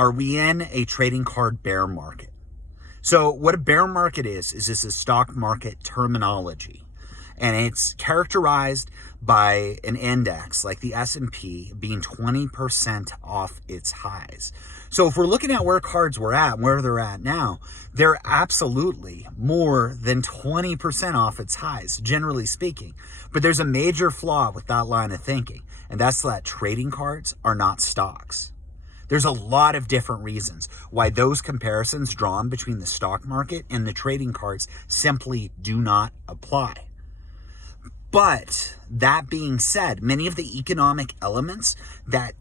Are we in a trading card bear market? So what a bear market is this a stock market terminology. And it's characterized by an index like the S&P being 20% off its highs. So if we're looking at where cards were at and where they're at now, they're absolutely more than 20% off its highs, generally speaking. But there's a major flaw with that line of thinking, and that's that trading cards are not stocks. There's a lot of different reasons why those comparisons drawn between the stock market and the trading cards simply do not apply. But that being said, many of the economic elements that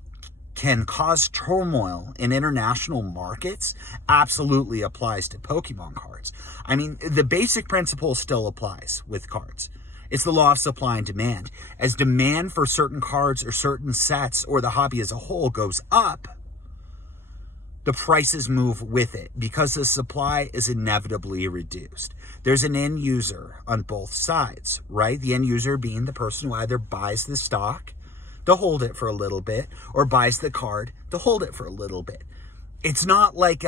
can cause turmoil in international markets absolutely applies to Pokemon cards. I mean, the basic principle still applies with cards. It's the law of supply and demand. As demand for certain cards or certain sets or the hobby as a whole goes up, the prices move with it because the supply is inevitably reduced. There's an end user on both sides, right? The end user being the person who either buys the stock to hold it for a little bit or buys the card to hold it for a little bit. It's not like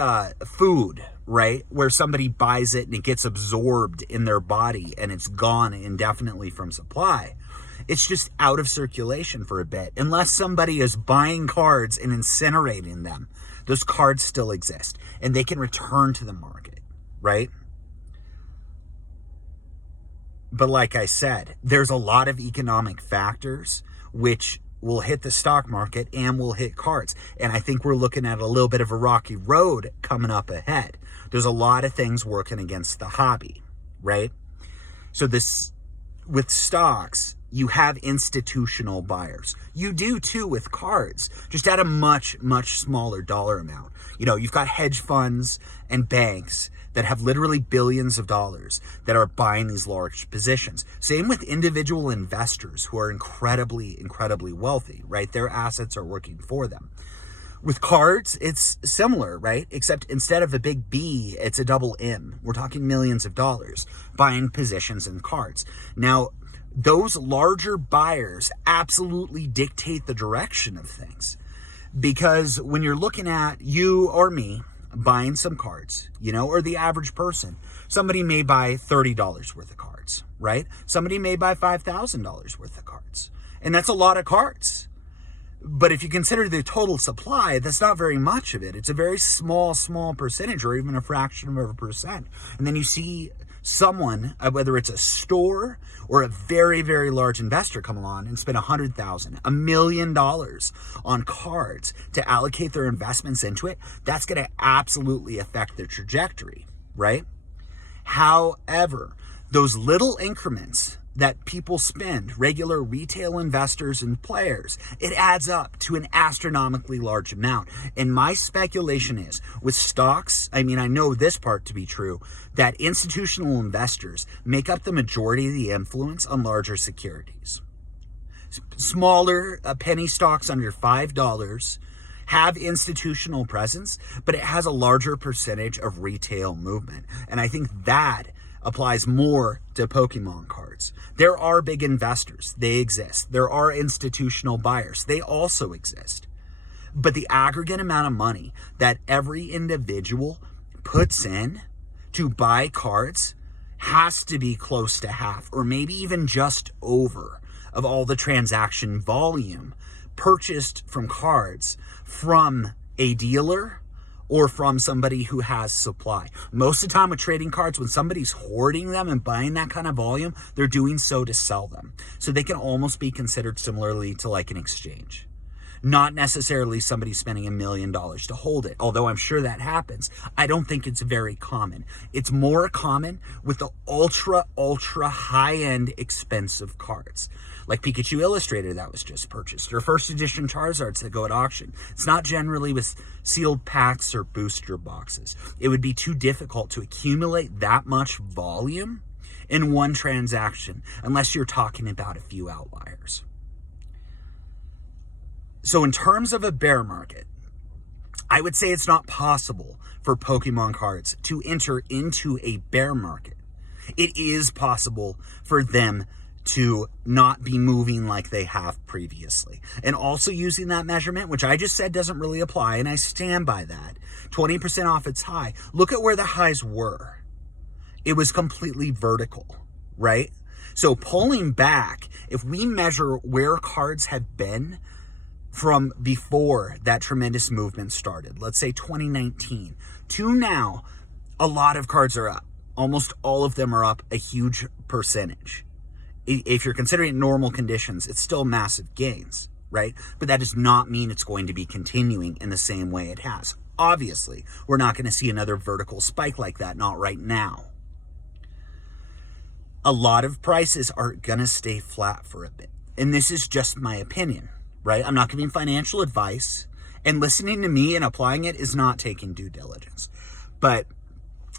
food, right? Where somebody buys it and it gets absorbed in their body and it's gone indefinitely from supply. It's just out of circulation for a bit. Unless somebody is buying cards and incinerating them, those cards still exist and they can return to the market, right? But like I said, there's a lot of economic factors which will hit the stock market and will hit cards. And I think we're looking at a little bit of a rocky road coming up ahead. There's a lot of things working against the hobby, right? So this, with stocks, you have institutional buyers. You do too with cards, just at a much, much smaller dollar amount. You know, you've got hedge funds and banks that have literally billions of dollars that are buying these large positions. Same with individual investors who are incredibly, incredibly wealthy, right? Their assets are working for them. With cards, it's similar, right? Except instead of a big B, it's a double M. We're talking millions of dollars buying positions in cards. Now, those larger buyers absolutely dictate the direction of things. Because when you're looking at you or me buying some cards, you know, or the average person, somebody may buy $30 worth of cards, right? Somebody may buy $5,000 worth of cards. And that's a lot of cards. But if you consider the total supply, that's not very much of it. It's a very small percentage or even a fraction of a percent. And then you see someone, whether it's a store or a very, very large investor, come along and spend $100,000, $1 million on cards to allocate their investments into it. That's going to absolutely affect their trajectory, right? However, those little increments that people spend, regular retail investors and players, it adds up to an astronomically large amount. And my speculation is, with stocks, I mean, I know this part to be true, that institutional investors make up the majority of the influence on larger securities. Smaller penny stocks under $5 have institutional presence, but it has a larger percentage of retail movement. And I think that applies more to Pokemon cards. There are big investors. They exist. There are institutional buyers. They also exist. But the aggregate amount of money that every individual puts in to buy cards has to be close to half, or maybe even just over, of all the transaction volume purchased from cards from a dealer or from somebody who has supply. Most of the time with trading cards, when somebody's hoarding them and buying that kind of volume, they're doing so to sell them. So they can almost be considered similarly to like an exchange. Not necessarily somebody spending $1 million to hold it, although I'm sure that happens. I don't think it's very common. It's more common with the ultra high-end expensive cards, like Pikachu Illustrated that was just purchased, or first edition Charizards that go at auction. It's not generally with sealed packs or booster boxes. It would be too difficult to accumulate that much volume in one transaction, unless you're talking about a few outliers. So in terms of a bear market, I would say it's not possible for Pokemon cards to enter into a bear market. It is possible for them to not be moving like they have previously. And also using that measurement, which I just said doesn't really apply, and I stand by that, 20% off its high. Look at where the highs were. It was completely vertical, right? So pulling back, if we measure where cards have been from before that tremendous movement started, let's say 2019 to now, a lot of cards are up. Almost all of them are up a huge percentage. If you're considering normal conditions, it's still massive gains, right? But that does not mean it's going to be continuing in the same way it has. Obviously, we're not going to see another vertical spike like that, not right now. A lot of prices are going to stay flat for a bit. And this is just my opinion, right? I'm not giving financial advice, and listening to me and applying it is not taking due diligence. But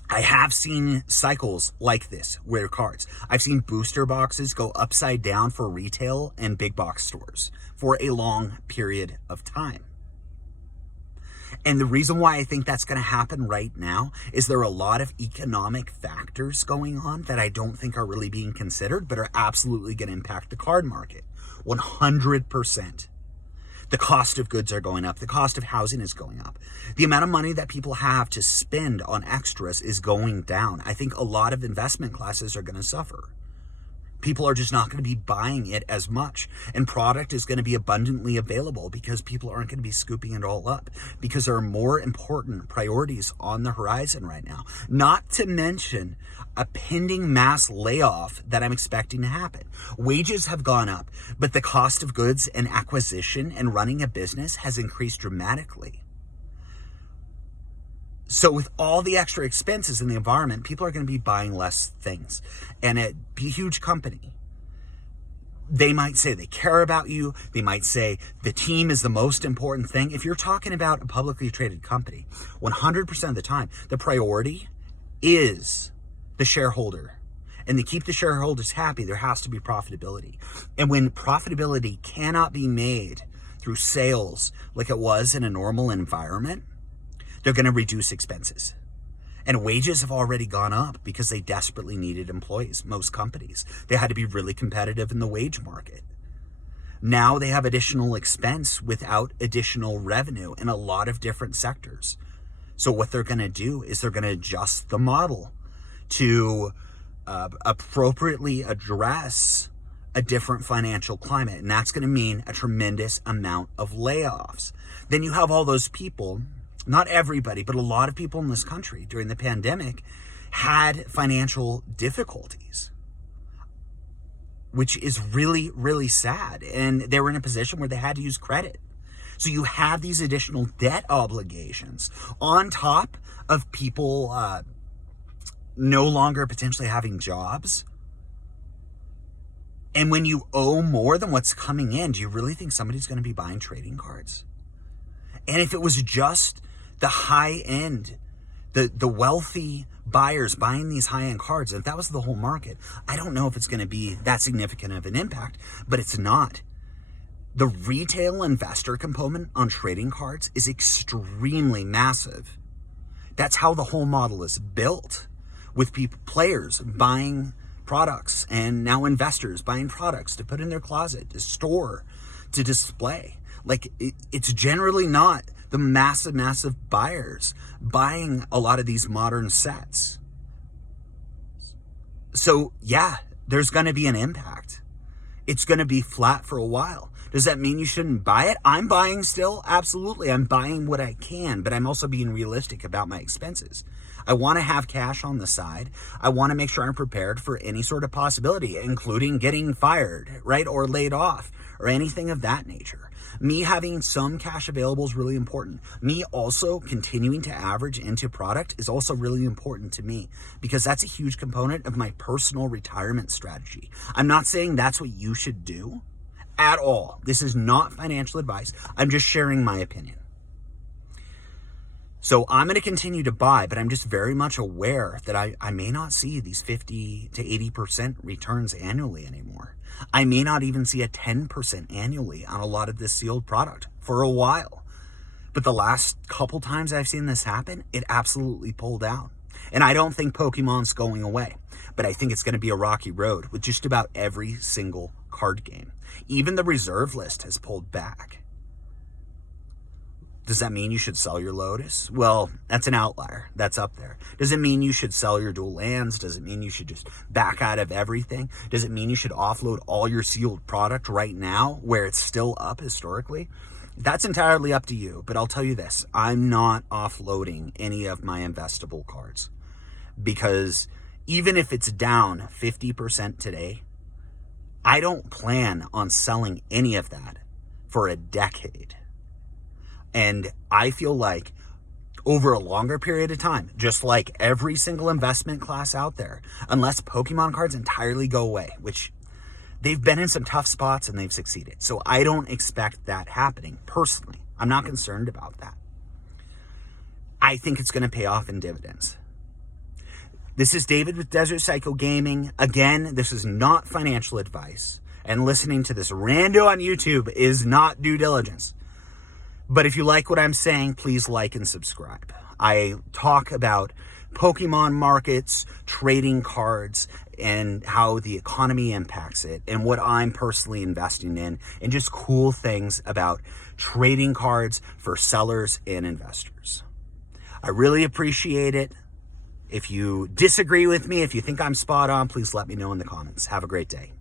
I have seen cycles like this where cards, I've seen booster boxes go upside down for retail and big box stores for a long period of time. And the reason why I think that's going to happen right now is there are a lot of economic factors going on that I don't think are really being considered, but are absolutely going to impact the card market. 100%. The cost of goods are going up. The cost of housing is going up. The amount of money that people have to spend on extras is going down. I think a lot of investment classes are going to suffer. People are just not going to be buying it as much, and product is going to be abundantly available because people aren't going to be scooping it all up, because there are more important priorities on the horizon right now. Not to mention a pending mass layoff that I'm expecting to happen. Wages have gone up, but the cost of goods and acquisition and running a business has increased dramatically. So with all the extra expenses in the environment, people are going to be buying less things. And a huge company, they might say they care about you. They might say the team is the most important thing. If you're talking about a publicly traded company, 100% of the time, the priority is the shareholder. And to keep the shareholders happy, there has to be profitability. And when profitability cannot be made through sales like it was in a normal environment, they're going to reduce expenses. And wages have already gone up because they desperately needed employees. Most companies, they had to be really competitive in the wage market. Now they have additional expense without additional revenue in a lot of different sectors. So what they're going to do is they're going to adjust the model to appropriately address a different financial climate. And that's going to mean a tremendous amount of layoffs. Then you have all those people, not everybody, but a lot of people in this country during the pandemic had financial difficulties, which is really, really sad. And they were in a position where they had to use credit. So you have these additional debt obligations on top of people no longer potentially having jobs. And when you owe more than what's coming in, do you really think somebody's going to be buying trading cards? And if it was just the high end, the wealthy buyers buying these high-end cards, if that was the whole market, I don't know if it's going to be that significant of an impact, but it's not. The retail investor component on trading cards is extremely massive. That's how the whole model is built, with players buying products and now investors buying products to put in their closet, to store, to display. Like, it's generally not the massive buyers buying a lot of these modern sets. So yeah, there's going to be an impact. It's going to be flat for a while. Does that mean you shouldn't buy it? I'm buying still. Absolutely. I'm buying what I can, but I'm also being realistic about my expenses. I want to have cash on the side. I want to make sure I'm prepared for any sort of possibility, including getting fired, right? Or laid off or anything of that nature. Me having some cash available is really important. Me also continuing to average into product is also really important to me, because that's a huge component of my personal retirement strategy. I'm not saying that's what you should do at all. This is not financial advice. I'm just sharing my opinion. So I'm going to continue to buy, but I'm just very much aware that I may not see these 50 to 80% returns annually anymore. I may not even see a 10% annually on a lot of this sealed product for a while. But the last couple times I've seen this happen, it absolutely pulled out. And I don't think Pokemon's going away. but I think it's going to be a rocky road with just about every single card game. Even the reserve list has pulled back. Does that mean you should sell your Lotus? Well, that's an outlier. That's up there. Does it mean you should sell your dual lands? Does it mean you should just back out of everything? Does it mean you should offload all your sealed product right now where it's still up historically? That's entirely up to you. But I'll tell you this, I'm not offloading any of my investable cards, because even if it's down 50% today, I don't plan on selling any of that for a decade. And I feel like over a longer period of time, just like every single investment class out there, unless Pokemon cards entirely go away, which they've been in some tough spots and they've succeeded. So I don't expect that happening personally. I'm not concerned about that. I think it's going to pay off in dividends. This is David with Desert Psycho Gaming. Again, this is not financial advice, and listening to this rando on YouTube is not due diligence. But if you like what I'm saying, please like and subscribe. I talk about Pokemon markets, trading cards, and how the economy impacts it, and what I'm personally investing in, and just cool things about trading cards for sellers and investors. I really appreciate it. If you disagree with me, if you think I'm spot on, please let me know in the comments. Have a great day.